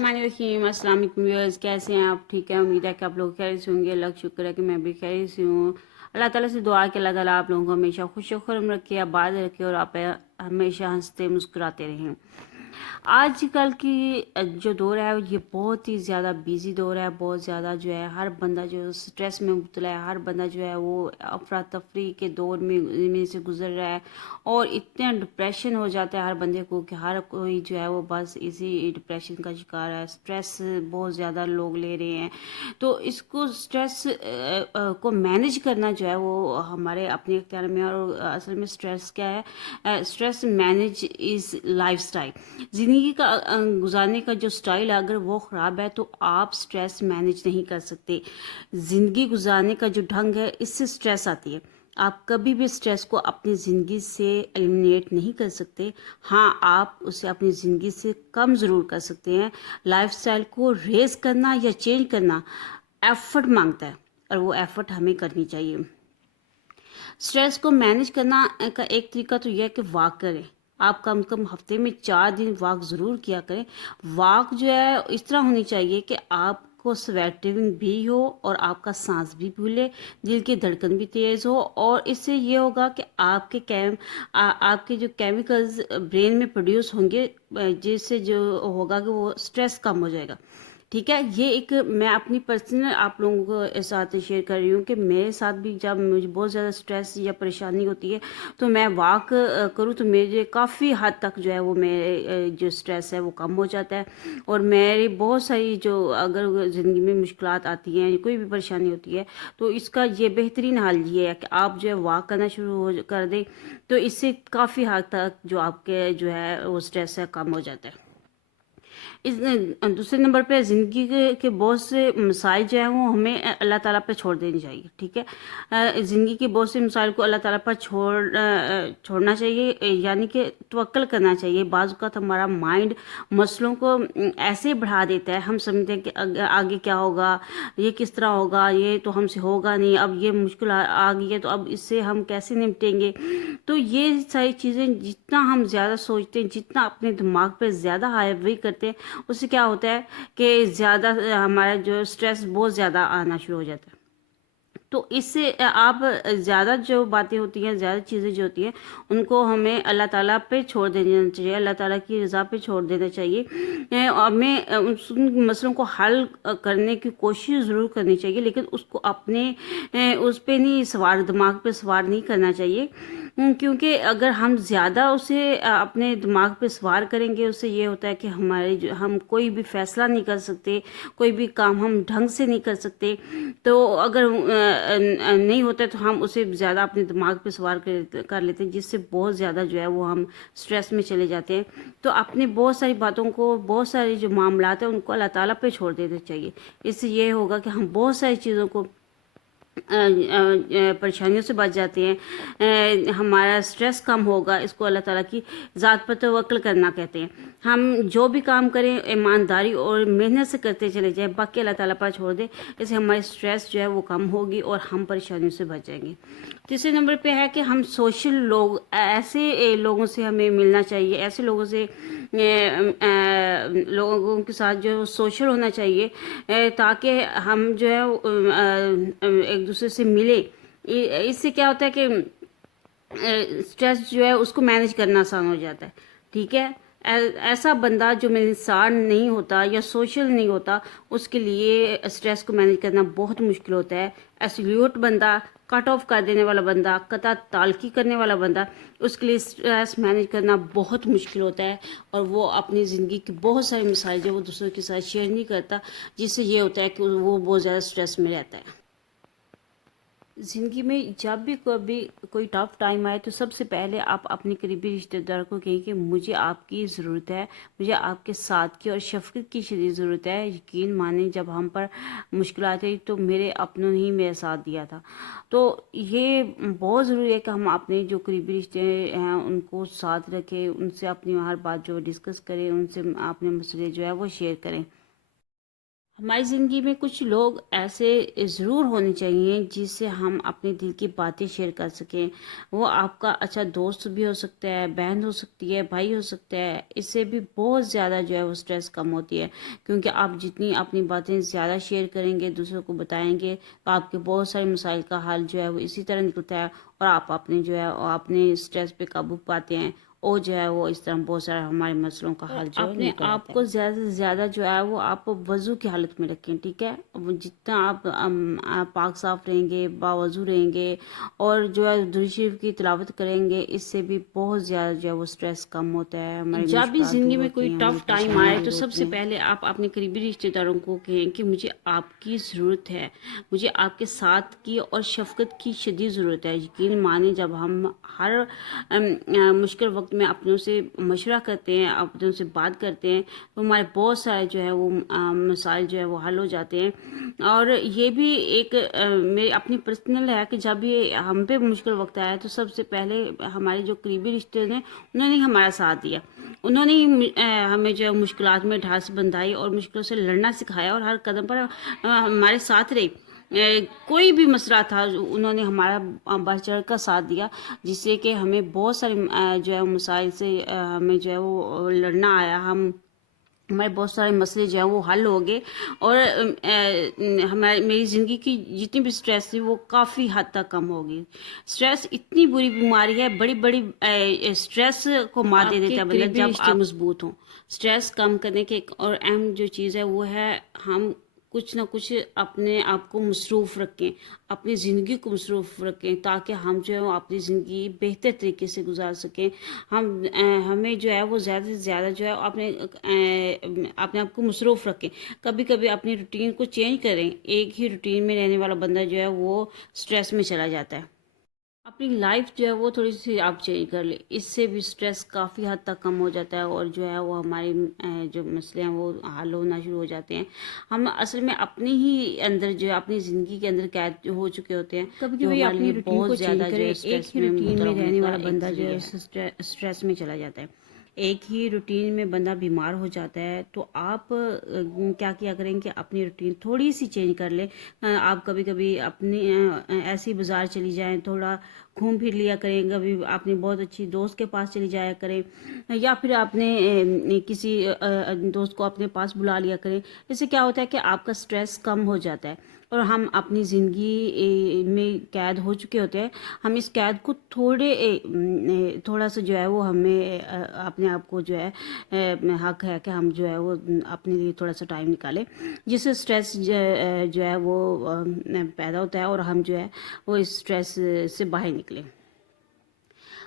बिस्मिल्लाहिर्रहमानिर्रहीम। अस्सलाम वालेकुम व्यूअर्स, कैसे हैं आप? ठीक है, उम्मीद है कि आप लोग खैरियत से होंगे। अल्लाह का शुक्र है कि मैं भी खैरियत से हूँ। अल्लाह ताला से दुआ है कि अल्लाह ताला आप लोगों को हमेशा खुश खुरम रखे, आबाद रखे और आप हमेशा हंसते मुस्कुराते रहें। आजकल की जो दौर है ये बहुत ही ज़्यादा बिजी दौर है। बहुत ज़्यादा जो है हर बंदा जो स्ट्रेस में मुब्तला है, हर बंदा जो है वो अफरा तफरी के दौर में से गुजर रहा है और इतना डिप्रेशन हो जाता है हर बंदे को कि हर कोई जो है वो बस इसी डिप्रेशन का शिकार है। स्ट्रेस बहुत ज़्यादा लोग ले रहे हैं, तो इसको स्ट्रेस को मैनेज करना जो है वो हमारे अपने इख्तियार में। और असल में स्ट्रेस क्या है? Stress manage is lifestyle. ज़िंदगी का गुजारने का जो स्टाइल है अगर वो ख़राब है तो आप स्ट्रेस मैनेज नहीं कर सकते। ज़िंदगी गुजारने का जो ढंग है इससे स्ट्रेस आती है। आप कभी भी स्ट्रेस को अपनी ज़िंदगी से एलिमिनेट नहीं कर सकते। हाँ, आप उसे अपनी ज़िंदगी से कम ज़रूर कर सकते हैं। लाइफस्टाइल को रेस करना या चेंज करना एफर्ट मांगता है और वो एफर्ट हमें करनी चाहिए। स्ट्रेस को मैनेज करना का एक तरीका तो यह है कि वॉक करें। आप कम से कम हफ्ते में 4 दिन वॉक ज़रूर किया करें। वॉक जो है इस तरह होनी चाहिए कि आपको स्वेटिंग भी हो और आपका सांस भी फूले, दिल की धड़कन भी तेज़ हो। और इससे ये होगा कि आपके जो केमिकल्स ब्रेन में प्रोड्यूस होंगे, जिससे जो होगा कि वो स्ट्रेस कम हो जाएगा। ठीक है, ये एक मैं अपनी पर्सनल आप लोगों को साथ शेयर कर रही हूँ कि मेरे साथ भी जब मुझे बहुत ज़्यादा स्ट्रेस या परेशानी होती है तो मैं वॉक करूँ तो मेरे काफ़ी हद तक जो है वो मेरे जो स्ट्रेस है वो कम हो जाता है। और मेरी बहुत सारी जो अगर ज़िंदगी में मुश्किलात आती हैं, कोई भी परेशानी होती है, तो इसका ये बेहतरीन हल ये है कि आप जो है वॉक करना कर दें, तो इससे काफ़ी हद तक जो आपके जो है वो स्ट्रेस है कम हो जाता है। इस दूसरे नंबर पे ज़िंदगी के बहुत से मसाइल जो हैं वो हमें अल्लाह ताला पे छोड़ देनी चाहिए। ठीक है, ज़िंदगी के बहुत से मसाइल को अल्लाह ताला पर छोड़ना चाहिए, यानी कि तवक्कल करना चाहिए। बाज़ औक़ात हमारा माइंड मसलों को ऐसे बढ़ा देता है, हम समझते हैं कि आगे क्या होगा, ये किस तरह होगा, ये तो हमसे होगा नहीं, अब ये मुश्किल आ गई है तो अब इससे हम कैसे निपटेंगे। तो ये सारी चीज़ें जितना हम ज़्यादा सोचते हैं, जितना अपने दिमाग पर ज़्यादा हावी करते हैं, उससे क्या होता है कि ज़्यादा हमारा जो स्ट्रेस बहुत ज़्यादा आना शुरू हो जाता है। तो इससे आप ज़्यादा जो बातें होती हैं, ज़्यादा चीज़ें जो होती हैं, उनको हमें अल्लाह ताला पे छोड़ देना चाहिए, अल्लाह ताला की रज़ा पे छोड़ देना चाहिए। हमें उन मसलों को हल करने की कोशिश ज़रूर करनी चाहिए, लेकिन उसको अपने उस पे नहीं सवार दिमाग पे सवार नहीं करना चाहिए। क्योंकि अगर हम ज़्यादा उसे अपने दिमाग पे सवार करेंगे, उससे ये होता है कि हम कोई भी फ़ैसला नहीं कर सकते, कोई भी काम हम ढंग से नहीं कर सकते। तो अगर नहीं होता है तो हम उसे ज़्यादा अपने दिमाग पे सवार कर लेते हैं, जिससे बहुत ज़्यादा जो है वो हम स्ट्रेस में चले जाते हैं। तो अपनी बहुत सारी बातों को, बहुत सारी जो मामलात हैं उनको अल्लाह ताला पे छोड़ देना चाहिए। इससे ये होगा कि हम बहुत सारी चीज़ों को परेशानियों से बच जाते हैं, हमारा स्ट्रेस कम होगा। इसको अल्लाह ताला की ज़ात पर तवक्कुल करना कहते हैं। हम जो भी काम करें ईमानदारी और मेहनत से करते चले जाएं, बाकी अल्लाह ताला पर छोड़ दें। इससे हमारी स्ट्रेस जो है वो कम होगी और हम परेशानियों से बच जाएंगे। तीसरे नंबर पे है कि हम सोशल लोग, ऐसे लोगों से हमें मिलना चाहिए, ऐसे लोगों से लोगों के साथ जो सोशल होना चाहिए, ताकि हम जो है एक दूसरे से मिले। इससे क्या होता है कि स्ट्रेस जो है उसको मैनेज करना आसान हो जाता है। ठीक है, ऐसा बंदा जो मिलनसार नहीं होता या सोशल नहीं होता, उसके लिए स्ट्रेस को मैनेज करना बहुत मुश्किल होता है। एब्सोल्यूट बंदा, कट ऑफ कर देने वाला बंदा, कता ताल्की करने वाला बंदा, उसके लिए स्ट्रेस मैनेज करना बहुत मुश्किल होता है। और वो अपनी ज़िंदगी की बहुत सारी मिसाइल जो वो दूसरों के साथ शेयर नहीं करता, जिससे ये होता है कि वो बहुत ज़्यादा स्ट्रेस में रहता है। ज़िंदगी में जब भी कभी कोई टफ टाइम आए तो सबसे पहले आप अपने करीबी रिश्तेदार को कहें कि मुझे आपकी ज़रूरत है, मुझे आपके साथ की और शफ़क़त की शदीद ज़रूरत है। यकीन माने जब हम पर मुश्किल आई तो मेरे अपनों ने ही मेरा साथ दिया था। तो ये बहुत ज़रूरी है कि हम अपने जो करीबी रिश्ते हैं उनको साथ रखें, उनसे अपनी हर बात जो डिस्कस करें, उनसे अपने मसले जो है वो शेयर करें। ہماری زندگی میں کچھ لوگ ایسے ضرور ہونے چاہیے جس سے ہم اپنے دل کی باتیں شیئر کر سکیں. وہ آپ کا اچھا دوست بھی ہو سکتا ہے، بہن ہو سکتی ہے، بھائی ہو سکتا ہے. اس سے بھی بہت زیادہ جو ہے وہ سٹریس کم ہوتی ہے، کیونکہ آپ جتنی اپنی باتیں زیادہ شیئر کریں گے، دوسروں کو بتائیں گے، تو آپ کے بہت سارے مسائل کا حل جو ہے وہ اسی طرح نکلتا ہے، اور آپ اپنے جو ہے اپنے سٹریس پہ قابو پاتے ہیں، اور جو ہے وہ اس طرح بہت سارے ہمارے مسئلوں کا حل جو ہے اپنے نکل آپ آتا کو ہے. زیادہ سے زیادہ جو ہے وہ آپ وضو کی حالت میں رکھیں، ٹھیک ہے. جتنا آپ پاک صاف رہیں گے، باوضو رہیں گے، اور جو ہے درود شریف کی تلاوت کریں گے، اس سے بھی بہت زیادہ جو ہے وہ سٹریس کم ہوتا ہے. ہماری جب بھی زندگی میں کوئی ٹف ٹائم آئے تو سب سے پہلے آپ اپنے قریبی رشتہ داروں کو کہیں کہ مجھے آپ کی ضرورت ہے، مجھے آپ کے ساتھ کی اور شفقت کی شدید ضرورت ہے. یقین مانیں جب ہم ہر مشکل وقت میں اپنوں سے مشورہ کرتے ہیں، اپنوں سے بات کرتے ہیں، تو ہمارے بہت سارے جو ہے وہ مسائل جو ہے وہ حل ہو جاتے ہیں. اور یہ بھی ایک میری اپنی پرسنل ہے کہ جب یہ ہم پہ مشکل وقت آیا تو سب سے پہلے ہمارے جو قریبی رشتے ہیں انہوں نے ہمارا ساتھ دیا، انہوں نے ہمیں جو ہے مشکلات میں ڈھاس بندھائی اور مشکلوں سے لڑنا سکھایا، اور ہر قدم پر ہمارے ساتھ رہی. کوئی بھی مسئلہ تھا انہوں نے ہمارا بڑھ چڑھ کر ساتھ دیا، جس سے کہ ہمیں بہت سارے جو ہے مسائل سے ہمیں جو ہے وہ لڑنا آیا. ہمارے بہت سارے مسئلے جو ہیں وہ حل ہو گئے، اور میری زندگی کی جتنی بھی سٹریس تھی وہ کافی حد تک کم ہو گئی. سٹریس اتنی بری بیماری ہے، بڑی بڑی سٹریس کو مار دے دیتا ہے بندہ جب آپ مضبوط ہوں. سٹریس کم کرنے کے ایک اور اہم جو چیز ہے وہ ہے ہم کچھ نہ کچھ اپنے آپ کو مصروف رکھیں، اپنی زندگی کو مصروف رکھیں، تاکہ ہم جو ہے وہ اپنی زندگی بہتر طریقے سے گزار سکیں. ہمیں جو ہے وہ زیادہ سے زیادہ جو ہے اپنے آپ کو مصروف رکھیں. کبھی کبھی اپنی روٹین کو چینج کریں. ایک ہی روٹین میں رہنے والا بندہ جو ہے وہ سٹریس میں چلا جاتا ہے. اپنی لائف جو ہے وہ تھوڑی سی آپ چینج کر لیں، اس سے بھی سٹریس کافی حد تک کم ہو جاتا ہے، اور جو ہے وہ ہمارے جو مسئلے ہیں وہ حل ہونا شروع ہو جاتے ہیں. ہم اصل میں اپنی ہی اندر جو ہے اپنی زندگی کے اندر قید ہو چکے ہوتے ہیں. کبھی کبھی اپنی روٹین کو چینج کریں. ایک ہی روٹین میں رہنے والا بندہ جو ہے سٹریس میں چلا جاتا ہے. ایک ہی روٹین میں بندہ بیمار ہو جاتا ہے، تو آپ کیا کریں کہ اپنی روٹین تھوڑی سی چینج کر لیں. آپ کبھی کبھی اپنی ایسی بازار چلی جائیں، تھوڑا گھوم پھر لیا کریں، کبھی اپنی بہت اچھی دوست کے پاس چلی جایا کریں، یا پھر اپنے کسی دوست کو اپنے پاس بلا لیا کریں. اس سے کیا ہوتا ہے کہ آپ کا سٹریس کم ہو جاتا ہے، اور ہم اپنی زندگی میں قید ہو چکے ہوتے ہیں. ہم اس قید کو تھوڑا سا جو ہے وہ ہمیں اپنے آپ کو جو ہے حق ہے کہ ہم جو ہے وہ اپنے لیے تھوڑا سا ٹائم نکالیں، جس سے سٹریس جو ہے وہ پیدا ہوتا ہے، اور ہم جو ہے وہ اس سٹریس سے باہر نکلیں.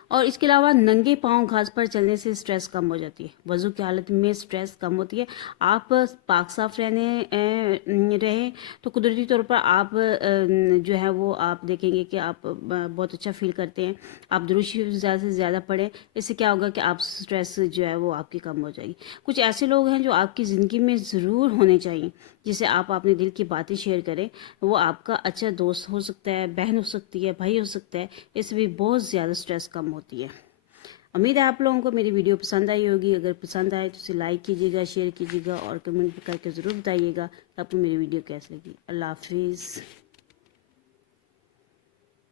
اور اس کے علاوہ ننگے پاؤں گھاس پر چلنے سے سٹریس کم ہو جاتی ہے. وضو کی حالت میں سٹریس کم ہوتی ہے. آپ پاک صاف رہیں تو قدرتی طور پر آپ جو ہے وہ آپ دیکھیں گے کہ آپ بہت اچھا فیل کرتے ہیں. آپ درود شریف زیادہ سے زیادہ پڑھیں. اس سے کیا ہوگا کہ آپ سٹریس جو ہے وہ آپ کی کم ہو جائے گی. کچھ ایسے لوگ ہیں جو آپ کی زندگی میں ضرور ہونے چاہیے، جسے آپ اپنے دل کی باتیں شیئر کریں. وہ آپ کا اچھا دوست ہو سکتا ہے، بہن ہو سکتی ہے، بھائی ہو سکتا ہے. اس سے بھی بہت زیادہ سٹریس کم ہوتی ہے. امید ہے آپ لوگوں کو میری ویڈیو پسند آئی ہوگی. اگر پسند آئے تو اسے لائک کیجیے گا، شیئر کیجیے گا، اور کمنٹ کر کے ضرور بتائیے گا کہ آپ کو میری ویڈیو کیسی لگی. اللہ حافظ.